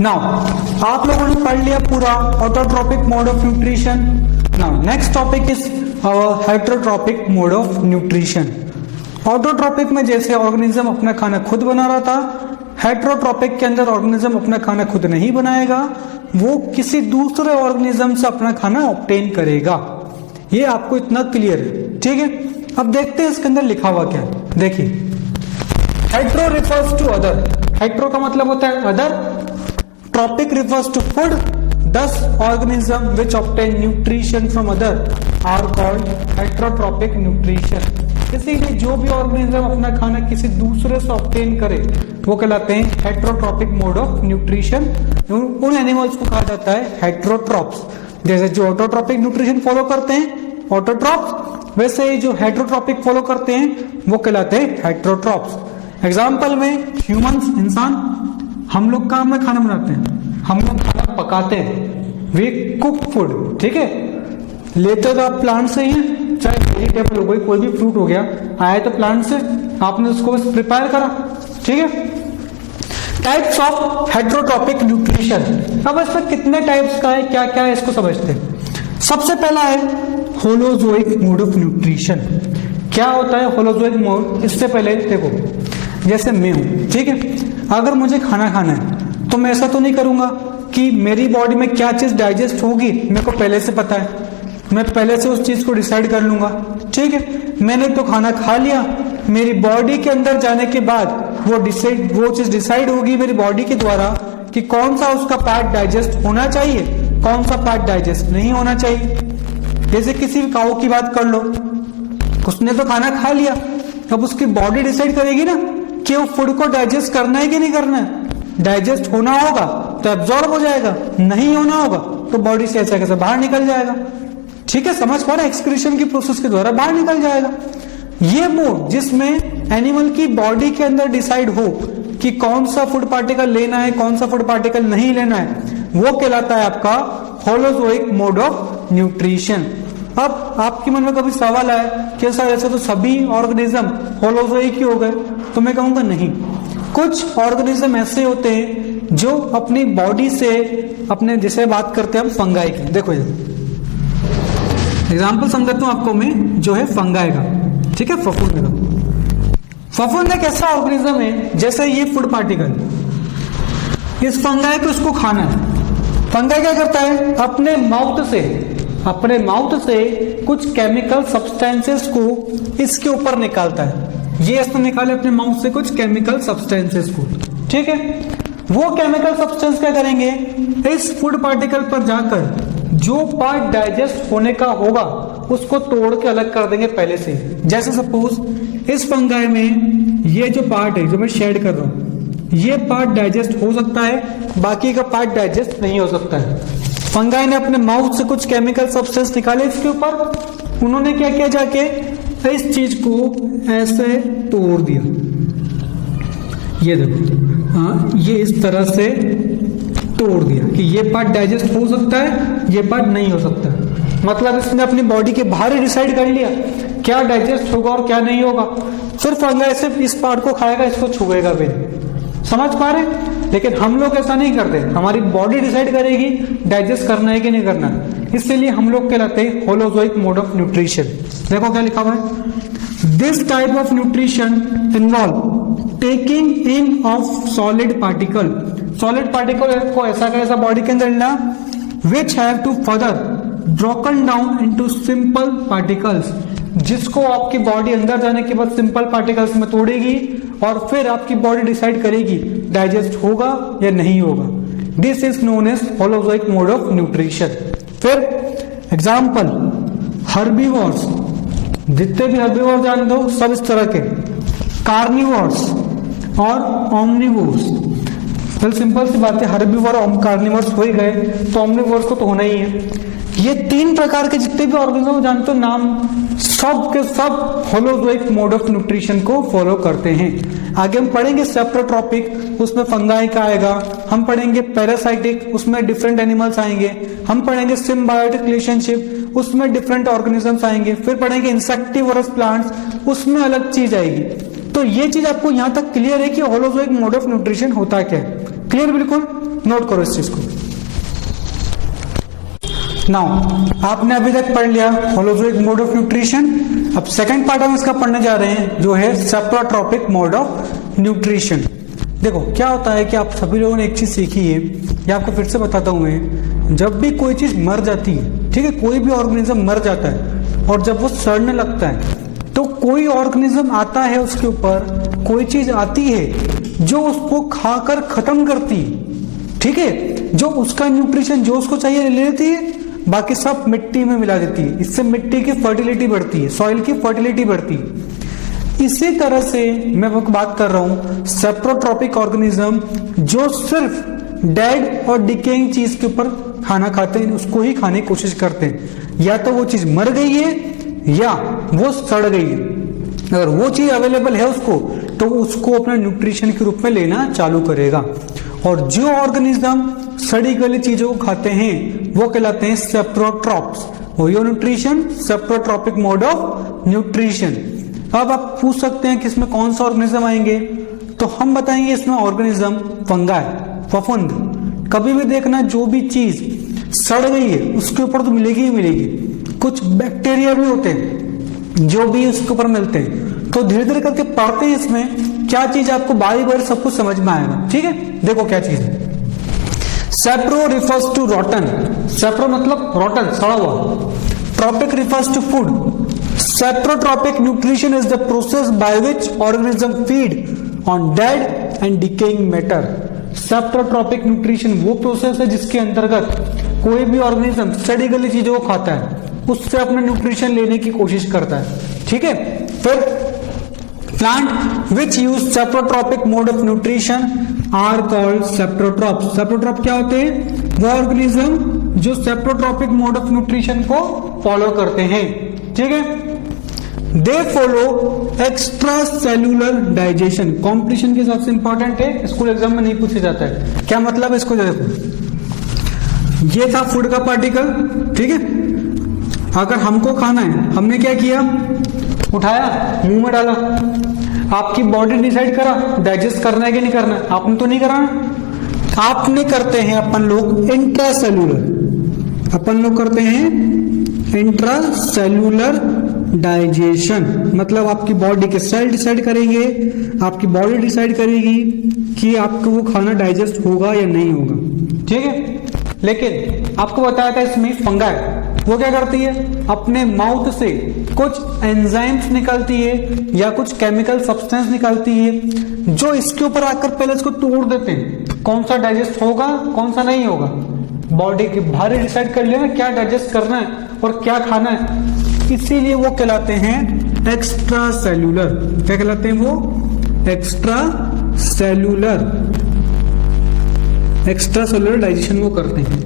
Now आप लोगों ने पढ़ लिया पूरा autotrophic mode of nutrition. Now next topic is heterotrophic mode of nutrition. Autotrophic में जैसे ऑर्गेनिज्म अपना खाना खुद बना रहा था, हेटेरोट्रॉपिक के अंदर ऑर्गेनिज्म अपना खाना खुद नहीं बनाएगा, वो किसी दूसरे ऑर्गेनिज्म से अपना खाना ऑब्टेन करेगा। ये आपको इतना क्लियर है, ठीक है। अब देखते हैं इसके अंदर लिखा हुआ क्या है। देखिए, hetero refers to other. Hetero का मतलब होता है other, trophic refers to food, thus organism which obtain nutrition from other are called heterotropic nutrition। इसीलिए जो भी ऑर्गेनिज्म अपना खाना किसी दूसरे से ऑब्टेन करे वो कहलाते हैं हेटेरोट्रॉपिक मोड ऑफ न्यूट्रिशन। उन एनिमल्स को कहा जाता है हेटेरोट्रॉप्स। जैसे जो ऑटोट्रॉपिक न्यूट्रिशन फॉलो करते हैं ऑटोट्रॉप्स, वैसे ही जो हेटेरोट्रॉपिक फॉलो करते हैं वो कहलाते हैं हेटेरोट्रॉप्स। एग्जाम्पल में ह्यूमंस, इंसान, हम लोग काम में खाना बनाते हैं, हम लोग खाना पकाते हैं, वी कुक फूड, ठीक है। लेते तो आप प्लांट से ही हैं, चाहे वेजिटेबल हो गई, कोई भी फ्रूट हो गया, आया तो प्लांट से, आपने उसको बस प्रिपेयर करा, ठीक है। Types of heterotrophic nutrition. अब इसमें कितने टाइप्स का है, क्या क्या है, इसको समझते हैं। सबसे पहला है होलोजोइक मोड ऑफ न्यूट्रिशन। क्या होता है होलोजोइक मोड? इससे पहले देखो, जैसे मैं हूं, ठीक है, अगर मुझे खाना खाना है तो मैं ऐसा तो नहीं करूंगा कि मेरी बॉडी में क्या चीज डाइजेस्ट होगी मेरे को पहले से पता है, मैं पहले से उस चीज को डिसाइड कर लूंगा, ठीक है। मैंने तो खाना खा लिया, मेरी बॉडी के अंदर जाने के बाद वो चीज डिसाइड होगी मेरी बॉडी के द्वारा कि कौन सा उसका पार्ट डाइजेस्ट होना चाहिए, कौन सा पार्ट डाइजेस्ट नहीं होना चाहिए। जैसे किसी काऊ की बात कर लो, उसने तो खाना खा लिया, अब उसकी बॉडी डिसाइड करेगी ना कि वो फूड को डाइजेस्ट करना है कि नहीं करना है। डाइजेस्ट होना होगा तो एब्जॉर्ब हो जाएगा, नहीं होना होगा तो बॉडी से ऐसा कैसे बाहर निकल जाएगा, ठीक है। समझ पा रहे, एक्सक्रीशन की प्रोसेस के द्वारा बाहर निकल जाएगा। ये मोड जिसमें एनिमल की बॉडी के अंदर डिसाइड हो कि कौन सा फूड पार्टिकल लेना है, कौन सा फूड पार्टिकल नहीं लेना है, वो कहलाता है आपका होलोजोइक मोड ऑफ न्यूट्रिशन। अब आपके मन में कभी सवाल आया कि सर ऐसे तो सभी ऑर्गेनिज्म होलोजोइक ही हो गए, तो मैं कहूंगा नहीं, कुछ ऑर्गेनिज्म ऐसे होते हैं जो अपनी बॉडी से अपने, जैसे बात करते हैं हम फंगाई की, देखो एग्जाम्पल समझाता हूं आपको मैं, जो है फंगाई का, ठीक है। फफूंद का, फफूंद एक ऐसा ऑर्गेनिज्म है जैसे ये फूड पार्टिकल, इस फंगाई को उसको खाना है। फंगाई क्या करता है, अपने माउथ से कुछ केमिकल सब्सटेंसेस को इसके ऊपर निकालता है। ये इसने निकाले अपने माउथ से कुछ केमिकल सब्सटेंसेस को, ठीक है। वो केमिकल सब्सटेंस क्या करेंगे, इस फूड पार्टिकल पर जाकर जो पार्ट डाइजेस्ट होने का होगा उसको तोड़ के अलग कर देंगे पहले से। जैसे सपोज इस फंगाई में ये जो पार्ट है, जो मैं शेड कर रहा हूं, ये पार्ट डाइजेस्ट हो सकता है, बाकी का पार्ट डाइजेस्ट नहीं हो सकता है। फंगाई ने अपने माउथ से कुछ केमिकल सब्सटेंस निकाले इसके ऊपर, उन्होंने क्या किया, जाके इस चीज को ऐसे तोड़ दिया, ये देखो, हाँ, ये इस तरह से तोड़ दिया कि ये पार्ट डाइजेस्ट हो सकता है, ये पार्ट नहीं हो सकता है। मतलब इसने अपनी बॉडी के बाहर ही डिसाइड कर लिया क्या डाइजेस्ट होगा और क्या नहीं होगा। फिर फंगाई सिर्फ इस पार्ट को खाएगा, इसको छुएगा भी नहीं। समझ पा रहे? लेकिन हम लोग ऐसा नहीं करते, हमारी बॉडी डिसाइड करेगी डाइजेस्ट करना है कि नहीं करना है, इसलिए हम लोग कहलाते हैं होलोजोइक मोड ऑफ न्यूट्रिशन। देखो क्या लिखा हुआ है, this type of nutrition involve taking in of solid particle. Solid particle को ऐसा का ऐसा बॉडी के अंदर लेना, which have to further broken down into simple particles, जिसको आपकी बॉडी अंदर जाने के बाद सिंपल पार्टिकल्स में तोड़ेगी और फिर आपकी बॉडी डिसाइड करेगी डाइजेस्ट होगा या नहीं होगा। This is known as holozoic mode of nutrition. फिर एग्जाम्पल, हर्बीवोर्स, जितने भी हर्बीवोर्स जान दो सब इस तरह के, कार्निवोर्स और ओमनिवोर्स। वेल सिंपल सी बात है, हर्बीवोर और कार्निवोर्स हो ही गए तो ओमनिवोर्स को तो होना ही है। ये तीन प्रकार के जितने भी ऑर्गेनिज्म जानते हो नाम, सब के सब होलोजोइक मोड ऑफ न्यूट्रिशन को फॉलो करते हैं। आगे हम पढ़ेंगे सेप्रोट्रॉपिक, उसमें फंगाई का आएगा, हम पढ़ेंगे पैरासाइटिक, उसमें डिफरेंट एनिमल्स आएंगे, हम पढ़ेंगे सिम्बायोटिक रिलेशनशिप, उसमें डिफरेंट ऑर्गेनिजम्स आएंगे, फिर पढ़ेंगे इंसेक्टिवोरस प्लांट्स, उसमें अलग चीज आएगी। तो ये चीज आपको यहां तक क्लियर है कि होलोजोइक मोड ऑफ न्यूट्रिशन होता क्या है? क्लियर बिल्कुल। नोट करो इस चीज को। नाउ आपने अभी तक पढ़ लिया होलोजोइक मोड ऑफ न्यूट्रिशन। अब सेकंड पार्ट हम इसका पढ़ने जा रहे हैं जो है सेप्रोट्रॉपिक मोड ऑफ न्यूट्रिशन। देखो क्या होता है कि आप सभी लोगों ने एक चीज सीखी है, या आपको फिर से बताता हूं मैं, जब भी कोई चीज मर जाती है, ठीक है, कोई भी ऑर्गेनिज्म मर जाता है और जब वो सड़ने लगता है तो कोई ऑर्गेनिज्म आता है, उसके ऊपर कोई चीज आती है जो उसको खाकर खत्म करती है, ठीक है, जो उसका न्यूट्रिशन जो उसको चाहिए ले लेती है, बाकी सब मिट्टी में मिला देती है। इससे मिट्टी की फर्टिलिटी बढ़ती है, सॉइल की फर्टिलिटी बढ़ती है। इसी तरह से मैं बात कर रहा हूं सेप्रोट्रॉपिक ऑर्गेनिज्म जो सिर्फ डेड और डिकेइंग चीज के ऊपर खाना खाते हैं, उसको ही खाने की कोशिश करते हैं। या तो वो चीज मर गई है या वो सड़ गई है। अगर वो चीज अवेलेबल है उसको, तो उसको अपने न्यूट्रिशन के रूप में लेना चालू करेगा। और जो ऑर्गेनिज्म सड़ी गली चीजों को खाते हैं वो कहलाते हैं सेप्रोट्रॉप्स। वो nutrition saprotrophic mode of nutrition. अब आप पूछ सकते हैं कि इसमें कौन सा ऑर्गेनिज्म आएंगे, तो हम बताएंगे इसमें ऑर्गेनिज्म फंगाई, फफूंद। कभी भी देखना जो भी चीज सड़ गई है उसके ऊपर तो मिलेगी ही मिलेगी। कुछ बैक्टीरिया भी होते हैं जो भी उसके ऊपर मिलते हैं। तो धीरे धीरे करके पढ़ते हैं इसमें क्या चीज, आपको बारी बारी सब कुछ समझ में आएगा। ठीक है, देखो क्या चीज है। सेप्रो रिफर्स टू रॉटन। सेप्रो मतलब रॉटन, सड़ा हुआ। Trophic refers to food. Saprotropic nutrition is the process by which organism feed on dead and decaying matter. Saprotropic nutrition वो प्रोसेस है जिसके अंतर्गत कोई भी ऑर्गेनिज्म सड़ी गली चीजों को खाता है, उससे अपना न्यूट्रिशन लेने की कोशिश करता है। ठीक है, फिर plant which use saprotrophic mode of nutrition are called saprotrophs. Saprotroph क्या होते हैं? वो ऑर्गेनिज्म जो सेप्रोट्रॉपिक मोड ऑफ न्यूट्रिशन को फॉलो करते हैं। ठीक है, they follow extra cellular digestion. Competition के हिसाब से इंपॉर्टेंट है, स्कूल एग्जाम में नहीं पूछा जाता है। क्या मतलब है इसको देखो, ये था फूड का पार्टिकल, ठीक है। अगर हमको खाना है, हमने क्या किया, उठाया मुंह में डाला, आपकी बॉडी डिसाइड करा डाइजेस्ट करना है कि नहीं करना है। आपने तो नहीं करा, आपने करते हैं अपन लोग इंट्रा सेल्यूलर, अपन लोग करते हैं इंट्रा सेल्यूलर डाइजेशन। मतलब आपकी बॉडी के सेल डिसाइड करेंगे, आपकी बॉडी डिसाइड करेगी कि आपको वो खाना डाइजेस्ट होगा या नहीं होगा। ठीक है, लेकिन आपको बताया था इसमें फंगाई वो क्या करती है, अपने माउथ से कुछ एंजाइम्स निकालती है या कुछ केमिकल सब्सटेंस निकालती है जो इसके ऊपर आकर पहले इसको तोड़ देते हैं। कौन सा डाइजेस्ट होगा कौन सा नहीं होगा, बॉडी के बाहर डिसाइड कर लिया क्या डाइजेस्ट करना है और क्या खाना है। इसीलिए वो कहलाते हैं एक्स्ट्रा सेल्यूलर। क्या कहलाते हैं वो? Extra cellular. Extra cellular digestion वो करते हैं।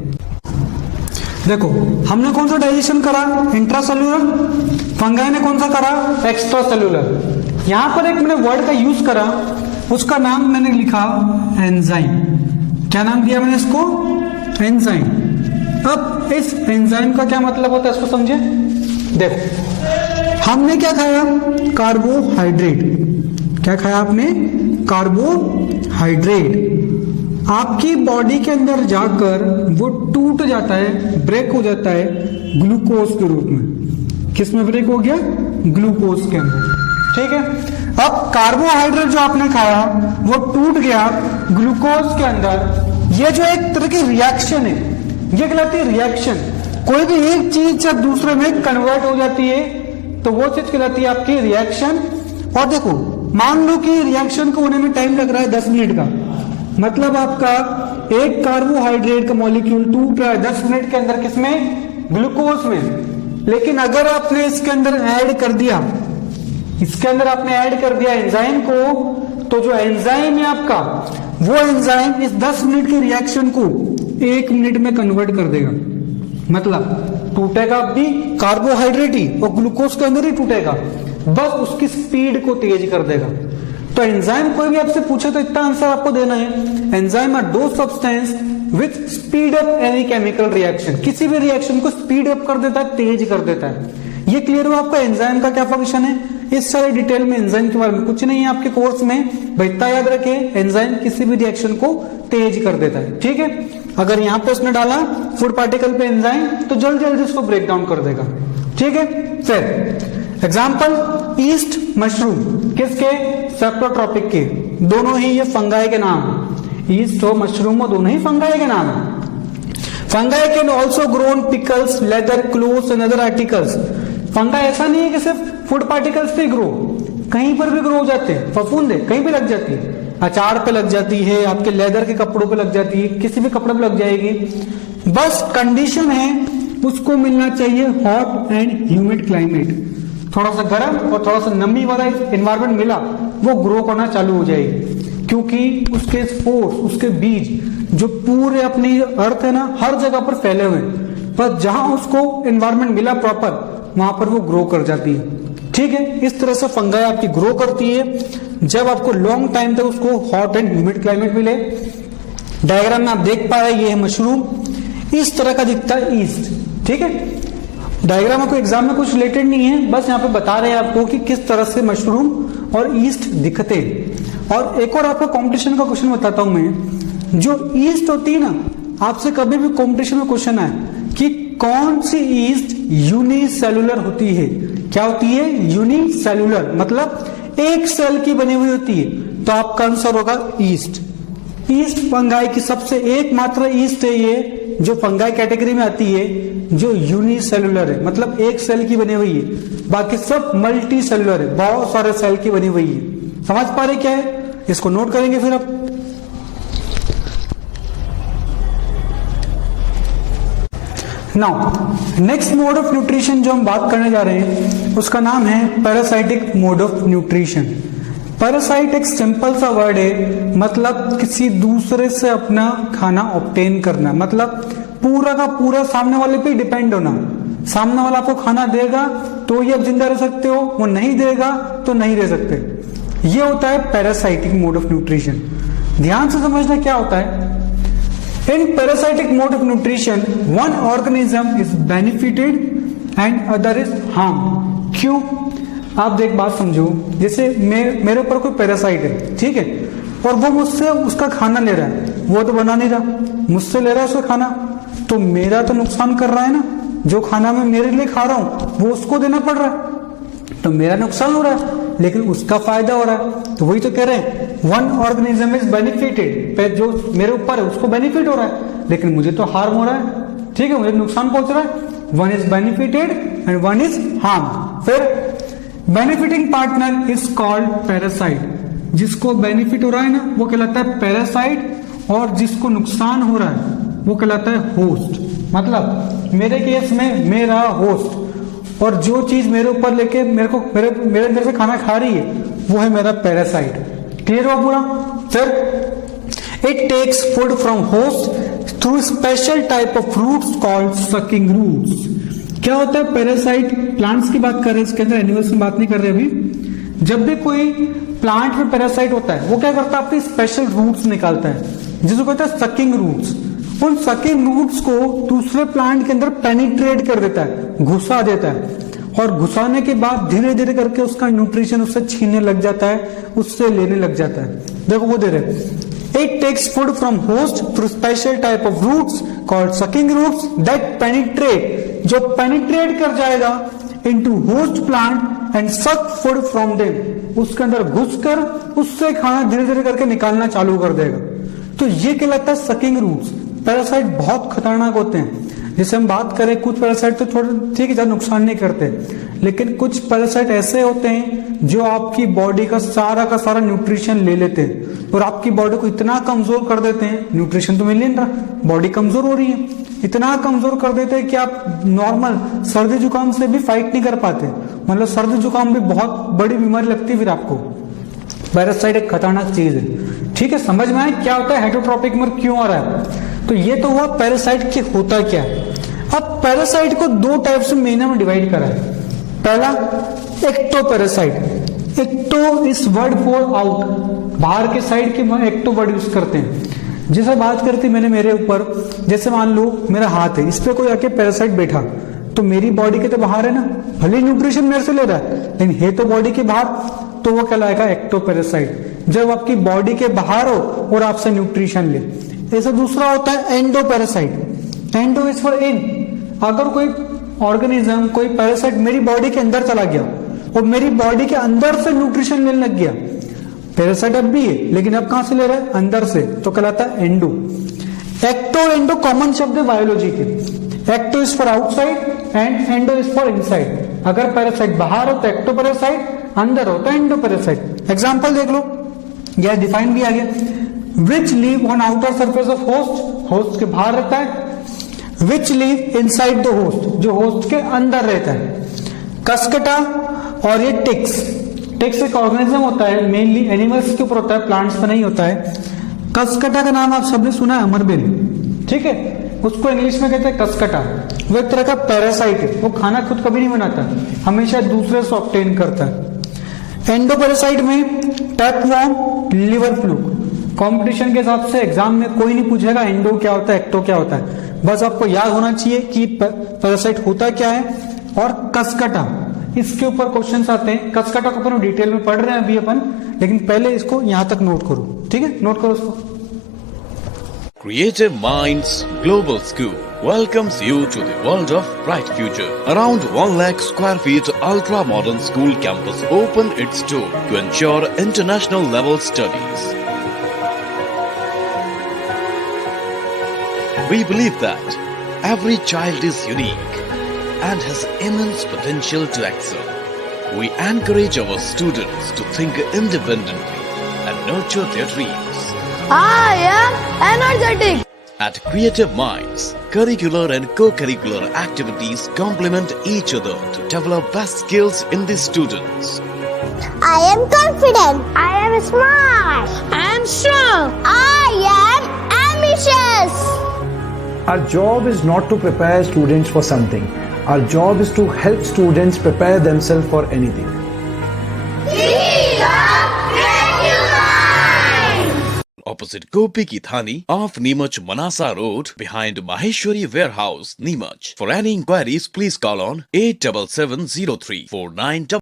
देखो हमने कौन सा डाइजेशन करा, इंट्रा सेल्यूलर। फंगाई ने कौन सा करा, एक्स्ट्रा सेल्यूलर। यहां पर एक मैंने वर्ड का यूज करा, उसका नाम मैंने लिखा एंजाइम। क्या नाम दिया मैंने इसको? एंजाइम। अब इस एंजाइम का क्या मतलब होता है इसको समझे। देखो हमने क्या खाया, कार्बोहाइड्रेट। क्या खाया आपने? कार्बोहाइड्रेट। आपकी बॉडी के अंदर जाकर वो टूट जाता है, ब्रेक हो जाता है ग्लूकोज के रूप में। किस में ब्रेक हो गया? ग्लूकोज के अंदर। ठीक है, अब कार्बोहाइड्रेट जो आपने खाया वो टूट गया ग्लूकोज के अंदर। ये जो एक तरह की रिएक्शन है, ये कहलाती है रिएक्शन। कोई भी एक चीज जब दूसरे में कन्वर्ट हो जाती है तो वो चीज कहलाती है आपकी रिएक्शन। और देखो मान लो कि रिएक्शन को होने में टाइम लग रहा है 10 मिनट का, मतलब आपका एक कार्बोहाइड्रेट का मॉलिक्यूल टूट रहा है 10 मिनट के अंदर, किसमें? ग्लूकोज में। लेकिन अगर आपने इसके अंदर ऐड कर दिया, इसके अंदर आपने ऐड कर दिया एंजाइम को, तो जो एंजाइम है आपका, वो एंजाइम इस 10 मिनट की रिएक्शन को 1 मिनट में कन्वर्ट कर देगा। मतलब टूटेगा भी कार्बोहाइड्रेट ही और ग्लूकोज के अंदर ही टूटेगा, बस उसकी स्पीड को तेज कर देगा। तो एंजाइम कोई भी आपसे पूछे तो इतना आंसर आपको देना है, एंजाइम आर दो substance which speed up any chemical reaction. किसी भी रिएक्शन को स्पीड अप कर देता है, तेज कर देता है। ये क्लियर हुआ आपका एंजाइम का क्या फंक्शन है। इस सारे डिटेल में एंजाइम के बारे में कुछ नहीं है आपके कोर्स में, भाई इतना याद रखें एंजाइम किसी भी रिएक्शन को तेज कर देता है, ठीक है। अगर यहाँ पे उसने डाला फूड पार्टिकल पे एंजाइम तो जल्दी जल्दी उसको ब्रेक डाउन कर देगा, ठीक है। फिर एग्जाम्पल ईस्ट मशरूम, किसके, सेप्टोट्रॉपिक के, दोनों ही ये फंगाई के नाम, ईस्ट और मशरूम दोनों ही फंगाई के नाम है। Fungi can also grow on pickles, leather, clothes and other articles. Fungi ऐसा नहीं है कि सिर्फ फूड पार्टिकल्स पे ग्रो, कहीं पर भी ग्रो हो जाते हैं, फफूंद है कहीं भी लग जाती है, अचार पे लग जाती है, आपके लेदर के कपड़ों पे लग जाती है, किसी भी कपड़े पे लग जाएगी। बस कंडीशन है उसको मिलना चाहिए हॉट एंड ह्यूमिड क्लाइमेट, थोड़ा सा गर्म और थोड़ा सा नमी वाला एनवायरमेंट मिला वो ग्रो करना चालू हो जाएगी, क्योंकि उसके स्पोर्स, उसके बीज जो पूरे अपनी अर्थ है ना हर जगह पर फैले हुए हैं, पर जहां उसको एनवायरनमेंट मिला प्रॉपर वहां पर वो ग्रो कर जाती है, ठीक है। इस तरह से फंगाई आपकी ग्रो करती है जब आपको लॉन्ग टाइम तक उसको हॉट एंड ह्यूमिड क्लाइमेट मिले। डायग्राम में आप देख पा रहे हैं ये है मशरूम, इस तरह का दिखता है ईस्ट, ठीक है। डायग्राम में कोई एग्जाम में कुछ रिलेटेड नहीं है, बस यहाँ पे बता रहे हैं आपको कि किस तरह से मशरूम और ईस्ट दिखते हैं। और एक और आपको कॉम्पिटिशन का क्वेश्चन बताता हूं मैं, जो ईस्ट होती है ना, आपसे कभी भी कॉम्पिटिशन में क्वेश्चन आए कि कौन सी ईस्ट यूनिसेलुलर होती है, क्या होती है, यूनिसेलुलर, मतलब एक सेल की बनी हुई होती है, तो आपका आंसर होगा ईस्ट। ईस्ट फंगाई की सबसे एकमात्र ईस्ट है ये जो फंगाई कैटेगरी में आती है, जो यूनिसेलुलर है, मतलब एक सेल की बनी हुई है, बाकी सब मल्टी सेलुलर है, बहुत सारे सेल की बनी हुई है। समझ पा रहे क्या है, इसको नोट करेंगे फिर अब। Now next mode of nutrition जो हम बात करने जा रहे हैं उसका नाम है parasitic mode of nutrition. Parasite एक सिंपल सा वर्ड है, मतलब किसी दूसरे से अपना खाना ऑब्टेन करना, मतलब पूरा का पूरा सामने वाले पे डिपेंड होना। सामने वाला आपको खाना देगा तो ही आप जिंदा रह सकते हो, वो नहीं देगा तो नहीं रह सकते। ये होता है पैरासाइटिक मोड ऑफ न्यूट्रिशन। ध्यान से समझना क्या होता है। In parasitic mode of nutrition, one organism is benefited and other is harmed. क्यों? आप एक बात समझो, जैसे मेरे ऊपर कोई पैरासाइट है, ठीक है, और वो मुझसे उसका खाना ले रहा है, वो तो बना नहीं रहा, मुझसे ले रहा है उसका खाना, तो मेरा तो नुकसान कर रहा है ना। जो खाना मैं मेरे लिए खा रहा हूं वो उसको देना पड़ रहा है, तो मेरा नुकसान हो रहा है, लेकिन उसका फायदा हो रहा है। तो वही तो कह रहे हैं, वन ऑर्गेनिज्म इज बेनिफिटेड, जो मेरे ऊपर है उसको बेनिफिट हो रहा है, लेकिन मुझे तो हार्म हो रहा है, ठीक है, मुझे नुकसान पहुंच रहा है। One is benefited and one is harm. फिर benefiting partner is called parasite, जिसको बेनिफिट हो रहा है ना वो कहलाता है पैरासाइट, और जिसको नुकसान हो रहा है वो कहलाता है होस्ट। मतलब मेरे केस में मेरा होस्ट, और जो चीज मेरे ऊपर लेके मेरे अंदर से खाना खा रही है वो है मेरा पैरासाइट। क्लियर हुआ पूरा? फिर it takes food from host through special type of fruits called sucking roots. क्या होता है पैरासाइट? प्लांट्स की बात कर रहे हैं, इसके अंदर एनिमल्स की बात नहीं कर रहे अभी। जब भी कोई प्लांट में पैरासाइट होता है वो क्या करता है, अपने स्पेशल रूट्स निकालता है जिसको कहते हैं सकिंग रूट्स। उन सकिंग रूट्स को दूसरे प्लांट के अंदर पेनिट्रेट कर देता है, घुसा देता है, और घुसाने के बाद धीरे धीरे करके उसका न्यूट्रिशन उससे छीनने लग जाता है, उससे लेने लग जाता है। देखो वो दे रहे, it takes food from host through special type of roots called sucking roots that penetrate, जो पेनिट्रेट कर जाएगा into host plant and suck food from them, उसके अंदर घुसकर उससे खाना धीरे धीरे करके निकालना चालू कर देगा। तो ये कहलाता है सकिंग रूट्स। पैरासाइट बहुत खतरनाक होते हैं। जैसे हम बात करें, कुछ पैरासाइट तो थोड़ा ठीक है, ज्यादा नुकसान नहीं करते, लेकिन कुछ पैरासाइट ऐसे होते हैं जो आपकी बॉडी का सारा न्यूट्रिशन ले लेते हैं और आपकी बॉडी को इतना कमजोर कर देते हैं, न्यूट्रिशन तो मिल नहीं रहा, बॉडी कमजोर हो रही है, इतना कमजोर कर देते हैं कि आप नॉर्मल सर्दी जुकाम से भी फाइट नहीं कर पाते। मतलब सर्दी जुकाम भी बहुत बड़ी बीमारी लगती है फिर आपको। पैरासाइट एक खतरनाक चीज है, ठीक है। समझ में आए क्या होता है हेटरोट्रॉपिक में क्यों आ रहा है? तो ये तो हुआ पैरासाइट के होता क्या है। अब पैरासाइट को दो टाइप से महीने में डिवाइड करा है। पहला एक्टो पैरासाइट। एक्टो इस वर्ड फॉर आउट, बाहर के साइड के एक्टो वर्ड यूज करते हैं। जैसे बात करती मैंने मेरे ऊपर, जैसे मान लो मेरा हाथ है, इस पे कोई आके पैरासाइट बैठा तो मेरी बॉडी के तो बाहर है ना, भले न्यूट्रिशन मेरे से ले रहा है लेकिन है तो बॉडी के बाहर, तो वो कहलाएगा एक्टोपैरासाइट, जब आपकी बॉडी के बाहर हो और आपसे न्यूट्रिशन ले। ऐसा दूसरा होता है endoparasite. Endo is for in, अगर कोई ऑर्गेनिज्म, कोई पैरासाइट मेरी बॉडी के अंदर चला गया और मेरी बॉडी के अंदर से न्यूट्रिशन लेने लग गया, पैरासाइट अब भी है लेकिन अब कहां से ले रहा है, अंदर से, तो कहलाता है एंडो। एक्टो और एंडो कॉमन शब्द है बायोलॉजी के। Ecto is for outside and endo is for inside. अगर पैरासाइट बाहर हो तो एक्टोपैरासाइट, अंदर हो तो एंडोपैरासाइट। एग्जांपल देख लो, यह डिफाइन भी आ गया। Which live on outer surface of host, host के बाहर रहता है। Which live inside the host, जो होस्ट के अंदर रहता है। कसकटा और ये टिक्स। टिक्स एक ऑर्गेनिज्म होता है, मेनली एनिमल्स के ऊपर होता है, प्लांट्स पर नहीं होता है। कसकटा का नाम आप सबने सुना है, अमरबेल, ठीक है, उसको इंग्लिश में कहते हैं कसकटा। वो एक तरह का पैरासाइट है, वो खाना खुद कभी नहीं बनाता, हमेशा दूसरे से ऑब्टेन करता है। एंडोपैरासाइट में टैपवॉर्म, लिवर फ्लूक। कंपटीशन के हिसाब से एग्जाम में कोई नहीं पूछेगा एंडो क्या होता है, एक्टो क्या होता है, बस आपको याद होना चाहिए कि पैरासाइट होता क्या है। और कसकटा, इसके ऊपर क्वेश्चंस आते हैं। कसकटा को अपन डिटेल में पढ़ रहे हैं अभी अपन, लेकिन पहले इसको यहां तक नोट करो, ठीक है, नोट करो इसको। Creative Minds Global School welcomes you to the world of bright future. Around 1 lakh square feet ultra-modern school campus opened its door to ensure international level studies. We believe that every child is unique and has immense potential to excel. We encourage our students to think independently and nurture their dreams. I am energetic. At Creative Minds, curricular and co-curricular activities complement each other to develop best skills in the students. I am confident. I am smart. I am strong. I am ambitious. Our job is not to prepare students for something. Our job is to help students prepare themselves for anything. Opposite Gopi Ki Thani off Neemach Manasa Road behind Maheshwari Warehouse, Neemach. For any inquiries, please call on 87703 49